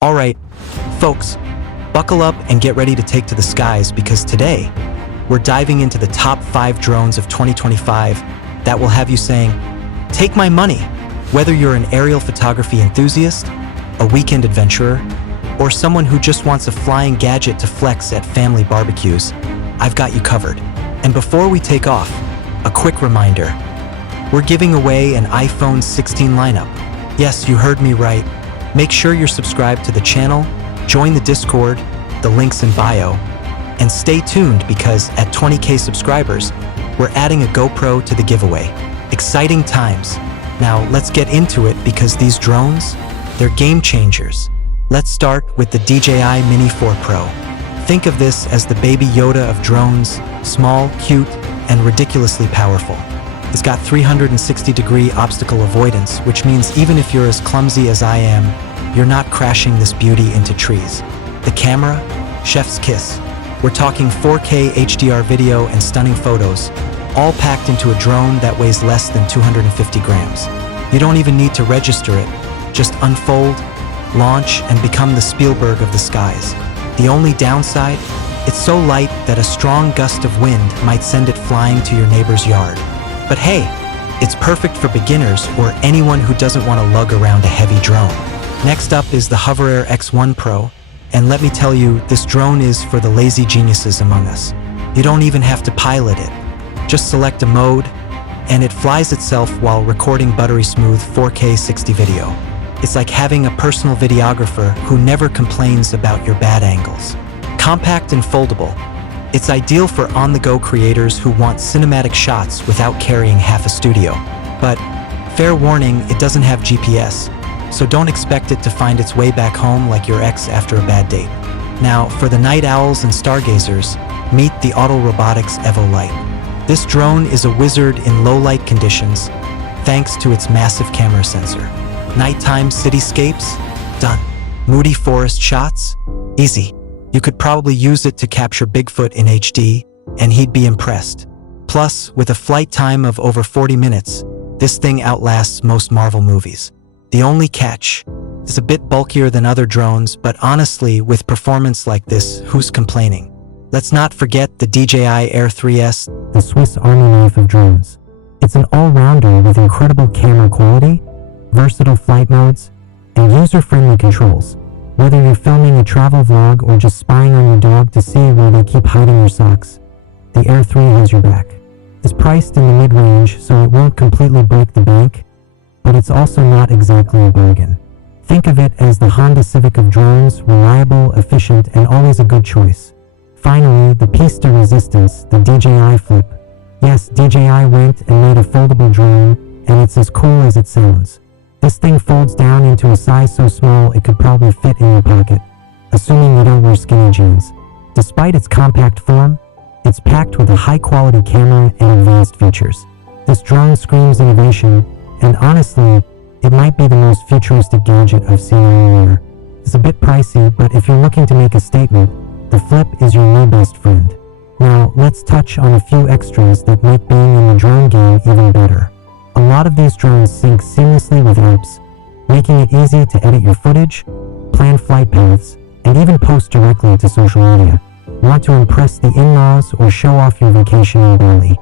Alright, folks, buckle up and get ready to take to the skies because today, we're diving into the top 5 drones of 2025 that will have you saying, take my money! Whether you're an aerial photography enthusiast, a weekend adventurer, or someone who just wants a flying gadget to flex at family barbecues, I've got you covered. And before we take off, a quick reminder. We're giving away an iPhone 16 lineup. Yes, you heard me right. Make sure you're subscribed to the channel, join the Discord, the link's in bio, and stay tuned because at 20K subscribers, we're adding a GoPro to the giveaway. Exciting times. Now let's get into it because these drones, they're game changers. Let's start with the DJI Mini 4 Pro. Think of this as the baby Yoda of drones, small, cute, and ridiculously powerful. It's got 360-degree obstacle avoidance, which means even if you're as clumsy as I am, you're not crashing this beauty into trees. The camera? Chef's kiss. We're talking 4K HDR video and stunning photos, all packed into a drone that weighs less than 250 grams. You don't even need to register it. Just unfold, launch, and become the Spielberg of the skies. The only downside? It's so light that a strong gust of wind might send it flying to your neighbor's yard. But hey, it's perfect for beginners or anyone who doesn't want to lug around a heavy drone. Next up is the HoverAir X1 Pro, and let me tell you, this drone is for the lazy geniuses among us. You don't even have to pilot it. Just select a mode, and it flies itself while recording buttery smooth 4K 60 video. It's like having a personal videographer who never complains about your bad angles. Compact and foldable. It's ideal for on-the-go creators who want cinematic shots without carrying half a studio. But, fair warning, it doesn't have GPS, so don't expect it to find its way back home like your ex after a bad date. Now, for the night owls and stargazers, meet the Autel Robotics Evo Lite. This drone is a wizard in low-light conditions, thanks to its massive camera sensor. Nighttime cityscapes? Done. Moody forest shots? Easy. You could probably use it to capture Bigfoot in HD, and he'd be impressed. Plus, with a flight time of over 40 minutes, this thing outlasts most Marvel movies. The only catch, it's a bit bulkier than other drones, but honestly, with performance like this, who's complaining? Let's not forget the DJI Air 3S, the Swiss Army knife of drones. It's an all-rounder with incredible camera quality, versatile flight modes, and user-friendly controls. Whether you're filming a travel vlog or just spying on your dog to see where they keep hiding your socks, the Air 3 has your back. It's priced in the mid-range, so it won't completely break the bank, but it's also not exactly a bargain. Think of it as the Honda Civic of drones, reliable, efficient, and always a good choice. Finally, the piece de resistance, the DJI Flip. Yes, DJI went and made a foldable drone, and it's as cool as it sounds. This thing folds down into a size so small it could probably fit in your pocket, assuming you don't wear skinny jeans. Despite its compact form, it's packed with a high-quality camera and advanced features. This drone screams innovation, and honestly, it might be the most futuristic gadget I've seen all year. It's a bit pricey, but if you're looking to make a statement, the Flip is your new best friend. Now, let's touch on a few extras that make being in the drone game even better. A lot of these drones sync seamlessly with apps, making it easy to edit your footage, plan flight paths, and even post directly to social media. Want to impress the in-laws or show off your vacation in Bali?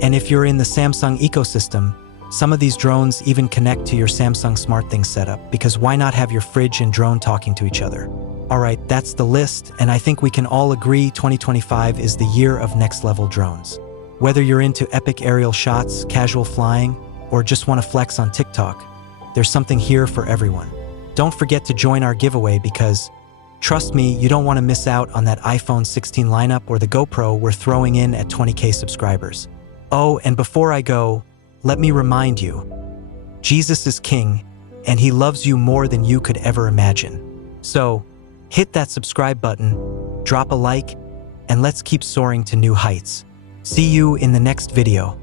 And if you're in the Samsung ecosystem, some of these drones even connect to your Samsung SmartThings setup, because why not have your fridge and drone talking to each other? Alright, that's the list, and I think we can all agree 2025 is the year of next-level drones. Whether you're into epic aerial shots, casual flying, or just want to flex on TikTok, there's something here for everyone. Don't forget to join our giveaway because, trust me, you don't want to miss out on that iPhone 16 lineup or the GoPro we're throwing in at 20K subscribers. Oh, and before I go, let me remind you, Jesus is King, and He loves you more than you could ever imagine. So, hit that subscribe button, drop a like, and let's keep soaring to new heights. See you in the next video.